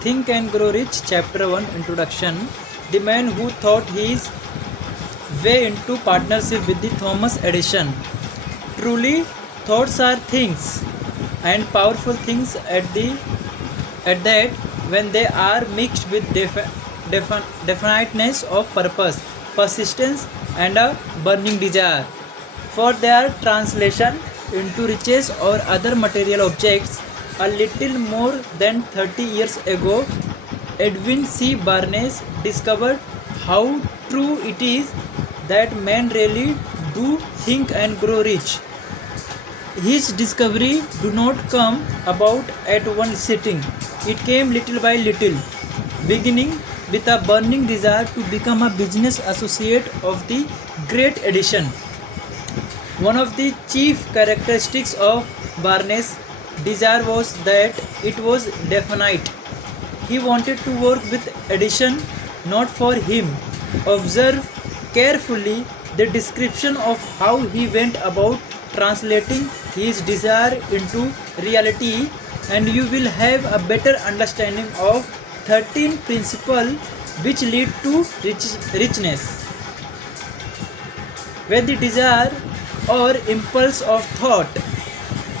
Think and Grow Rich, Chapter 1, Introduction. The man who thought his way into partnership with the Thomas Edison. Truly, thoughts are things and powerful things at that when they are mixed with definiteness of purpose, persistence, and a burning desire for their translation into riches or other material objects. A little more than 30 years ago, Edwin C. Barnes discovered how true it is that men really do think and grow rich. His discovery do not come about at one sitting. It came little by little, beginning with a burning desire to become a business associate of the Great Edison. One of the chief characteristics of Barnes' desire was that it was definite. He wanted to work with Edison, not for him. Observe carefully the description of how he went about translating his desire into reality, and you will have a better understanding of 13 principles which lead to richness. When the desire or impulse of thought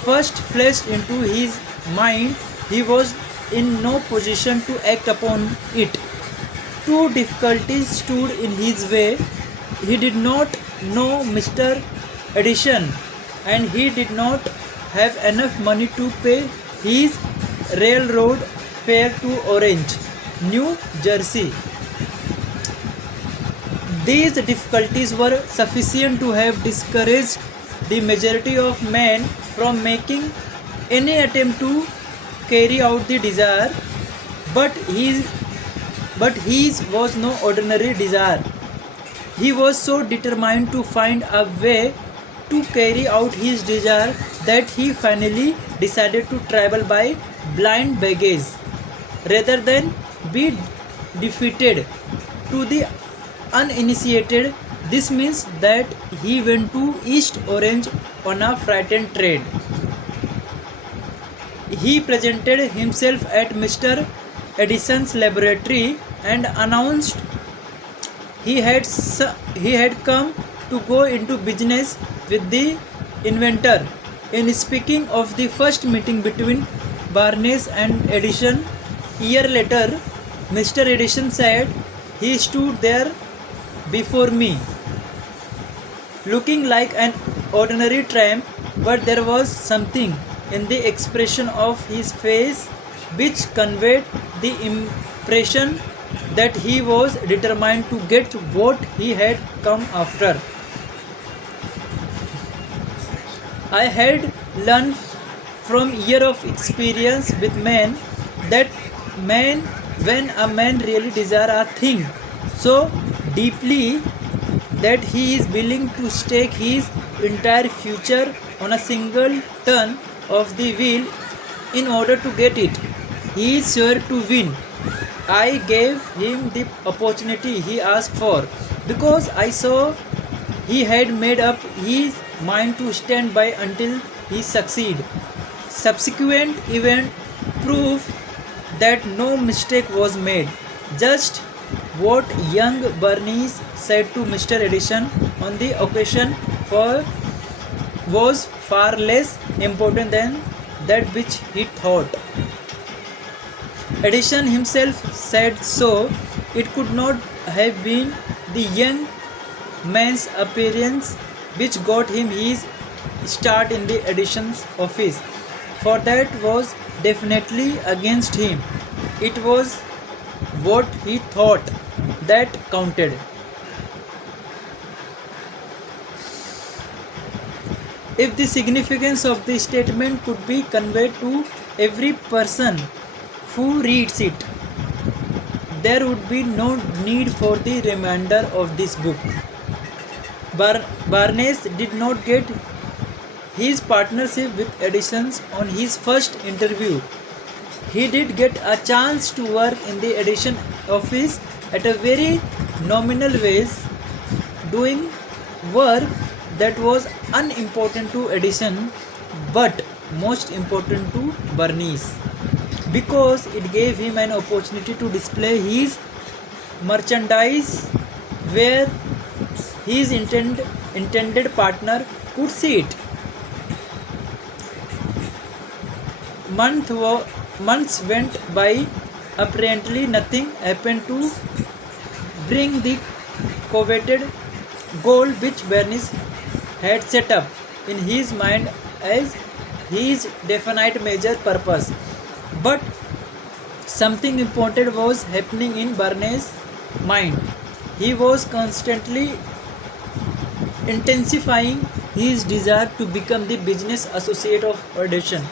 first flashed into his mind, he was in no position to act upon it. Two difficulties stood in his way. He did not know Mr. Edison, and he did not have enough money to pay his railroad fare to Orange, New Jersey. These difficulties were sufficient to have discouraged the majority of men from making any attempt to carry out the desire, but his was no ordinary desire. He was so determined to find a way to carry out his desire that he finally decided to travel by blind baggage rather than be defeated. To the uninitiated, this means that he went to East Orange on a frightened trade. He presented himself at Mr. Edison's laboratory and announced he had come to go into business with the inventor. In speaking of the first meeting between Barnes and Edison, year later, Mr. Edison said, "He stood there before me, looking like an ordinary tramp, but there was something in the expression of his face which conveyed the impression that he was determined to get what he had come after. I had learned from year of experience with men that when a man really desires a thing so deeply that he is willing to stake his entire future on a single turn of the wheel in order to get it, he is sure to win. I gave him the opportunity he asked for because I saw he had made up his mind to stand by until he succeed. Subsequent event proved that no mistake was made. Just what young Barnes said to Mr. Edison on the occasion for was far less important than that which he thought. Edison himself said so. It could not have been the young man's appearance which got him his start in the Edison's office, for that was definitely against him. It was what he thought that counted. If the significance of the statement could be conveyed to every person who reads it, there would be no need for the remainder of this book. Barnes did not get his partnership with Edison on his first interview. He did get a chance to work in the Edison office at a very nominal wage, doing work that was unimportant to Edison but most important to Barnes. because it gave him an opportunity to display his merchandise where his intended partner could see it. Months went by. Apparently, nothing happened to bring the coveted goal which Bernice had set up in his mind as his definite major purpose. But something important was happening in Bernays' mind. He was constantly intensifying his desire to become the business associate of Audition.